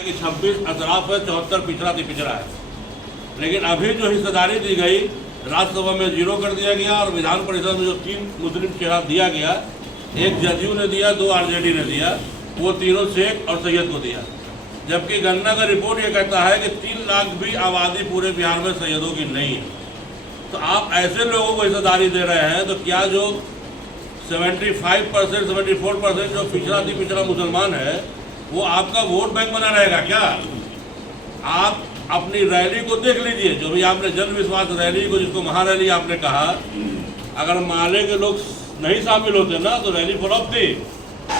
कि 26 अतराफ है, 74 पिछड़ा थी पिछड़ा है। लेकिन अभी जो हिस्सेदारी दी गई राज्यसभा में 0 कर दिया गया और विधान परिषद में जो 3 मुस्लिम चेहरा दिया गया, एक जदयू ने दिया, 2 आरजेडी ने दिया, वो तीनों शेख और सैयद को दिया। जबकि गन्ना का रिपोर्ट ये कहता है कि 3 लाख भी आबादी पूरे बिहार में सैयदों की नहीं है। तो आप ऐसे लोगों को हिस्सेदारी दे रहे हैं, तो क्या जो 75% 74% जो पिछड़ा मुसलमान है वो आपका वोट बैंक बना रहेगा क्या? आप अपनी रैली को देख लीजिए, जो भी आपने जन विश्वास रैली को, जिसको महारैली आपने कहा, अगर माले के लोग नहीं शामिल होते ना तो रैली फ्लॉप थी।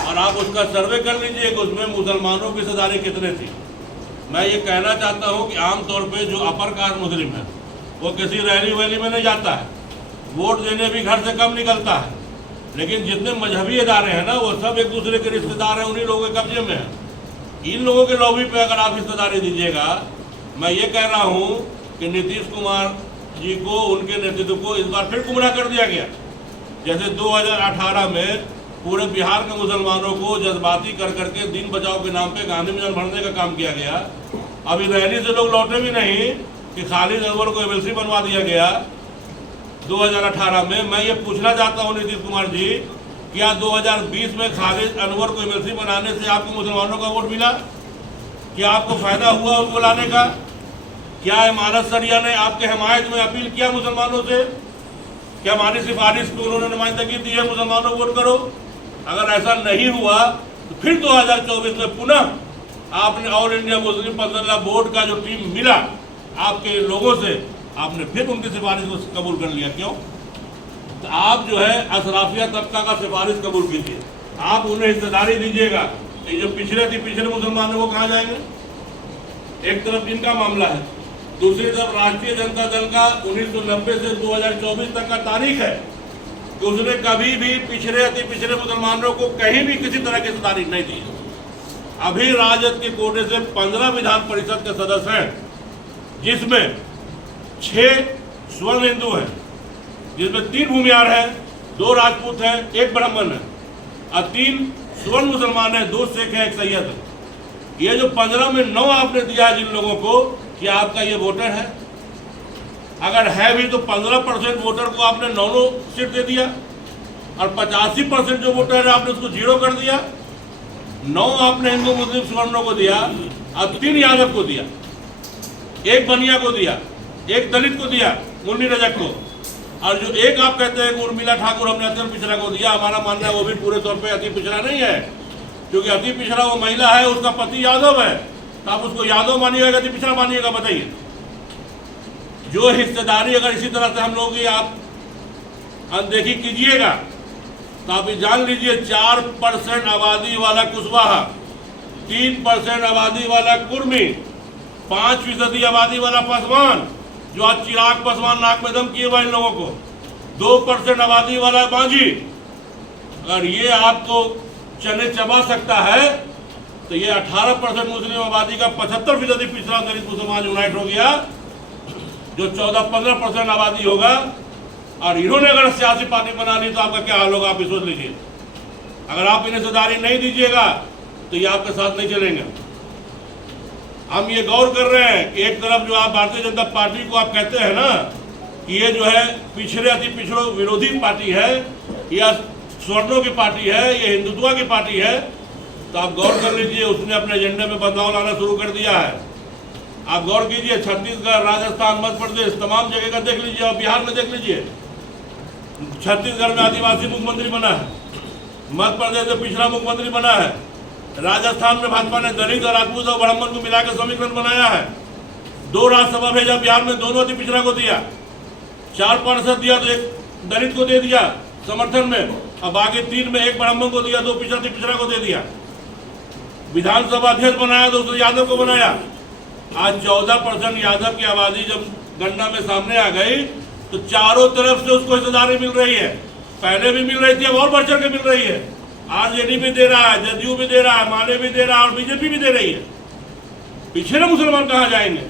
और आप उसका सर्वे कर लीजिए कि उसमें मुसलमानों की हिस्सेदारी कितने थी। मैं ये कहना चाहता हूँ कि आमतौर पे जो अपर कास्ट मुस्लिम है वो किसी रैली वैली में नहीं जाता है, वोट देने भी घर से कम निकलता है। लेकिन जितने मजहबी इदारे हैं ना वो सब एक दूसरे के रिश्तेदार हैं, उन्हीं लोगों के कब्जे में है। इन लोगों के लॉबी पे अगर आप हिस्सेदारी दीजिएगा, मैं ये कह रहा हूँ कि नीतीश कुमार जी को, उनके नेतृत्व को इस बार फिर गुमराह कर दिया गया। जैसे 2018 में पूरे बिहार के मुसलमानों को जज्बाती कर करके दीन बचाओ के नाम पे गांधी मैदान भरने का काम किया गया। अभी रैली से लोग लौटे भी नहीं कि खालिद अनवर को एमएलसी बनवा दिया गया 2018 में। मैं ये पूछना चाहता हूँ नीतीश कुमार जी, क्या 2020 में खालिद अनवर को एमएलसी बनाने से आपको मुसलमानों का वोट मिला? क्या आपको फायदा हुआ उनको लाने का? क्या इमारत सरिया ने आपके हिमायत में अपील किया मुसलमानों से? क्या हमारी सिफारिश पे उन्होंने नुमाइंदगी दी है मुसलमानों वोट करो? अगर ऐसा नहीं हुआ तो फिर 2024 में पुनः आपने all India Muslim personal board का जो टीम मिला आपके लोगों से, आपने फिर उनकी सिफारिश को कबूल कर लिया। क्यों? तो आप जो है अशराफिया तबका का सिफारिश कबूल कीजिए, आप उन्हें हिस्सेदारी दीजिएगा। ये जो पिछड़े मुसलमान है वो कहाँ जाएंगे? एक तरफ इनका मामला है, दूसरी तरफ राष्ट्रीय जनता दल का 1990 से 2024 तक का तारीख है कि उसने कभी भी पिछड़े अति पिछड़े मुसलमानों को कहीं भी किसी तरह की हिस्सेदारी नहीं दी। अभी राजद के कोटे से 15 विधान परिषद के सदस्य हैं, जिसमें 6 स्वर्ण हिंदू हैं, जिसमें 3 भूमियार हैं, 2 राजपूत हैं, 1 ब्राह्मण है, और 3 स्वर्ण मुसलमान हैं, 2 शेख हैं, 1 सैयद है। ये जो 15 में 9 आपने दिया है जिन लोगों को, क्या आपका ये वोटर है? अगर है भी तो 15% वोटर को आपने 9 सीट दे दिया, और 85% जो वोटर है आपने उसको 0 कर दिया। 9 आपने हिंदू मुस्लिम सवर्णों को दिया और 3 यादव को दिया, 1 बनिया को दिया, 1 दलित को दिया, मुन्नी रजक को, और जो 1 आप कहते हैं उर्मिला ठाकुर हमने अति पिछड़ा को दिया। हमारा मानना है वो भी पूरे तौर पे अति पिछड़ा नहीं है, क्योंकि अति पिछड़ा वो महिला है, उसका पति यादव है, तो आप उसको यादव मानिएगा अति पिछड़ा मानिएगा? बताइए। जो हिस्सेदारी अगर इसी तरह से हम लोग की आप अनदेखी कीजिएगा तो आप जान लीजिए 4% आबादी वाला कुशवाहा, 3% आबादी वाला कुर्मी, 5% आबादी वाला पासवान, जो आज चिराग पासवान नाक में दम किए हुए इन लोगों को, 2% आबादी वाला मांझी, अगर ये आपको चने चबा सकता है तो ये 18% मुस्लिम आबादी का 75% पिछड़ा दलित मुसलमान यूनाइट हो गया, जो 14-15% आबादी होगा। और इन्होंने अगर सियासी पार्टी बना ली तो आपका क्या हाल होगा, आप सोच लीजिए। अगर आप इन्हें हिस्सेदारी नहीं दीजिएगा तो ये आपके साथ नहीं चलेंगे। हम ये गौर कर रहे हैं कि एक तरफ जो आप भारतीय जनता पार्टी को आप कहते हैं ना कि ये जो है पिछड़े अति पिछड़ों विरोधी पार्टी है, या स्वर्णों की पार्टी है, ये हिंदुत्व की पार्टी है, तो आप गौर कर लीजिए उसने अपने एजेंडे में बदलाव लाना शुरू कर दिया है। आप गौर कीजिए, छत्तीसगढ़, राजस्थान, मध्य प्रदेश, तमाम जगह का देख लीजिए, और बिहार में देख लीजिए। छत्तीसगढ़ में आदिवासी मुख्यमंत्री बना है, मध्य प्रदेश में पिछड़ा मुख्यमंत्री बना है, राजस्थान में भाजपा ने दलित और राजपूत और ब्राह्मण को मिलाकर समीकरण बनाया है। 2 राज्यसभा भेजा, बिहार में दोनों अति पिछड़ा को दिया, 4 पार्षद दिया तो 1 दलित को दे दिया समर्थन में, और बाकी 3 में 1 ब्राह्मण को दिया, 2 पिछड़ा को दे दिया। विधानसभा अध्यक्ष बनाया तो उसने यादव को बनाया। आज 14% यादव की आबादी जब गन्ना में सामने आ गई तो चारों तरफ से उसको हिस्सेदारी मिल रही है। पहले भी मिल रही थी, अब और बढ़ चढ़ के मिल रही है। आरजेडी भी दे रहा है, जदयू भी दे रहा है, माले भी दे रहा है, और बीजेपी भी दे रही है। पिछड़े मुसलमान कहाँ जाएंगे?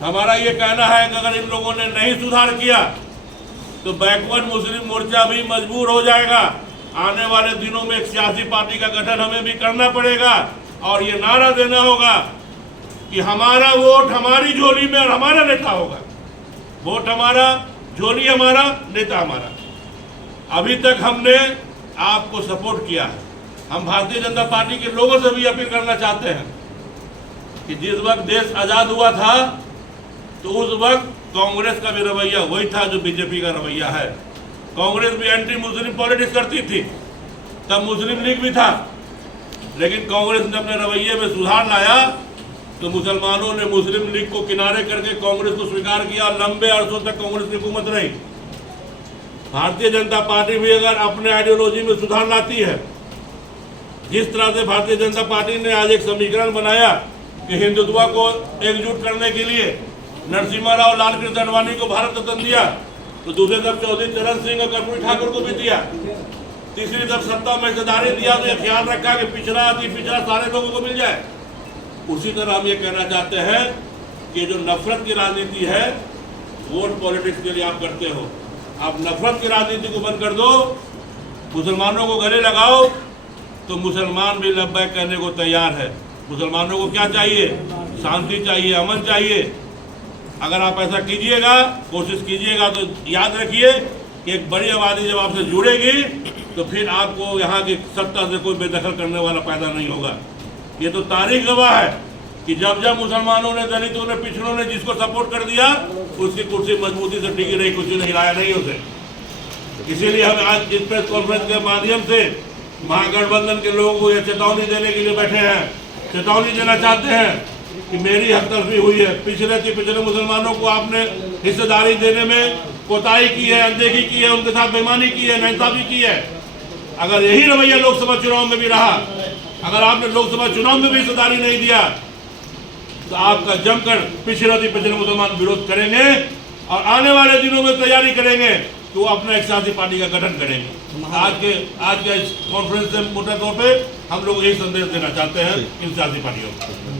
हमारा ये कहना है कि अगर इन लोगों ने नहीं सुधार किया तो बैकवर्ड मुस्लिम मोर्चा भी मजबूर हो जाएगा। आने वाले दिनों में एक सियासी पार्टी का गठन हमें भी करना पड़ेगा, और ये नारा देना होगा कि हमारा वोट हमारी झोली में और हमारा नेता होगा। वोट हमारा, झोली हमारा, नेता हमारा। अभी तक हमने आपको सपोर्ट किया है। हम भारतीय जनता पार्टी के लोगों से भी अपील करना चाहते हैं कि जिस वक्त देश आज़ाद हुआ था तो उस वक्त कांग्रेस का भी रवैया वही था जो बीजेपी का रवैया है। कांग्रेस भी एंटी मुस्लिम पॉलिटिक्स करती थी, तब मुस्लिम लीग भी था, लेकिन कांग्रेस ने अपने रवैये में सुधार लाया तो मुसलमानों ने मुस्लिम लीग को किनारे करके कांग्रेस को स्वीकार किया। लंबे अरसों तक कांग्रेस की हुकूमत रही। भारतीय जनता पार्टी भी अगर अपने आइडियोलॉजी में सुधार लाती है, जिस तरह से भारतीय जनता पार्टी ने आज एक समीकरण बनाया कि हिंदुत्व को एकजुट करने के लिए नरसिम्हा राव लालकृष्ण आडवाणी को भारत रत्न दिया, तो दूसरी तरफ चौधरी चरण सिंह और कर्पूरी ठाकुर को भी दिया, तीसरी तरफ सत्ता में हिस्सेदारी दिया, तो यह ख्याल रखा कि पिछड़ा अति पिछड़ा सारे लोगों को मिल जाए। उसी तरह हम ये कहना चाहते हैं कि जो नफरत की राजनीति है, वोट पॉलिटिक्स के लिए आप करते हो, आप नफरत की राजनीति को बंद कर दो, मुसलमानों को गले लगाओ, तो मुसलमान भी लब्बैक करने को तैयार है। मुसलमानों को क्या चाहिए? शांति चाहिए, अमन चाहिए। अगर आप ऐसा कीजिएगा, कोशिश कीजिएगा, तो याद रखिए कि एक बड़ी आबादी जब आपसे जुड़ेगी तो फिर आपको यहाँ की सत्ता से कोई बेदखल करने वाला पैदा नहीं होगा। ये तो तारीख गवाह है कि जब जब मुसलमानों ने, दलितों ने, पिछड़ों ने जिसको सपोर्ट कर दिया, उसकी कुर्सी मजबूती से टिकी रही, कुछ ने हिलाया नहीं उसे। इसीलिए हम आज इस प्रेस कॉन्फ्रेंस के माध्यम से महागठबंधन के लोगों को यह चेतावनी देने के लिए बैठे हैं, चेतावनी देना चाहते हैं कि मेरी हकतलफी हुई है। पिछले मुसलमानों को आपने हिस्सेदारी देने में कोताही की है, अनदेखी की है, उनके साथ बेईमानी की है, नाइंसाफी की है। अगर यही रवैया लोकसभा चुनाव में भी रहा, अगर आपने लोकसभा चुनाव में भी हिस्सेदारी नहीं दिया, तो आपका जमकर पिछले मुसलमान विरोध करेंगे और आने वाले दिनों में तैयारी करेंगे तो अपना एक सियासी पार्टी का गठन करेंगे। आज के इस कॉन्फ्रेंस से मोटे तौर पे हम लोग यही संदेश देना चाहते हैं इन सियासी पार्टियों को।